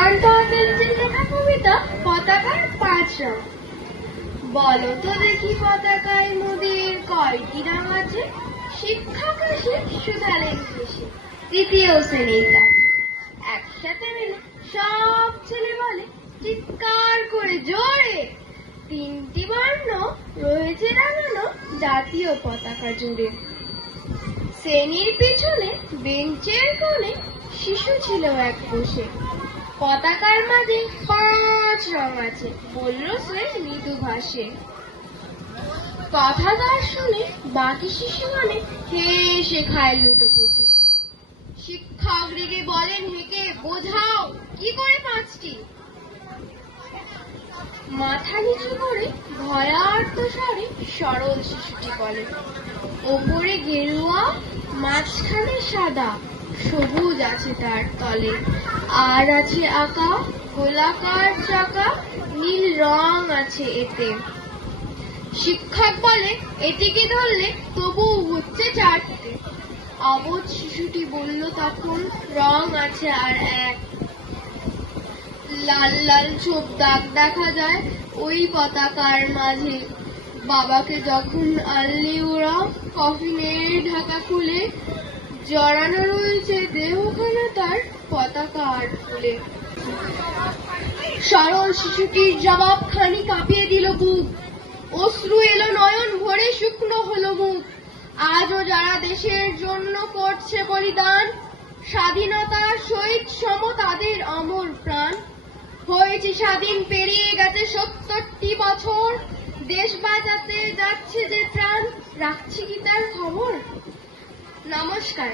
সুকান্ত অতুলজির লেখা কবিতা পতাকার 5 রং। বলো তো দেখি পতাকায় মোদের কয়টি রং আছে? শিক্ষক আসে শুধালেন শেষে তৃতীয় শ্রেণীর কাছে। একসাথে মিলে সব ছেলে বলে চিৎকার করে জোরে, 3টি বর্ণ রয়েছে রাঙানো জাতীয় পতাকা জুড়ে। শ্রেণীর পিছনে বেঞ্চের কোণে শিশু ছিল এক বসে। পতাকার মাঝে 5 রং আছে, বলল সে মৃদু ভাষে। কথা তার শুনে বাকি শিশু মানে হেসে খায় লুটোপুটি। শিক্ষক রেগে বলেন হেঁকে, বোঝাও কি করে 5টি? মাথা নিচু করে ভয়ার্ত স্বরে সরল শিশুটি বলে, ওপরে গেরুয়া, মাঝখানে সাদা, সবুজ আছে তার তলে, আর আছে আঁকা গোলাকার চাকা, নীল রং আছে এতে। শিক্ষক বলে এটিকে ধরলে তবু হচ্ছে 4টে। অবুঝ শিশুটি বলল তখন, রং আছে আর এক। লাল লাল ছোপ দাগ দেখা যায় ওই পতাকার মাঝে। বাবাকে যখন আনলি ওরা কফিনের ঢাকা খুলে, জড়ানো রয়েছে দেহখানা তার পতাকার ফুলে। সরল শিশুটির জবাব খানি কাঁপিয়ে দিল বুক, অশ্রু এলো নয়ন ভরে, শুকনো হলো মুখ। আজও যারা দেশের জন্য করছে বলিদান, স্বাধীনতার সহিত সম তাদের অমর প্রাণ। হয়েছে স্বাধীন, পেরিয়ে গেছে 70টি বছর, দেশ বাঁচাতে যাচ্ছে যে প্রাণ, রাখছি কি তার খবর? নমস্কার।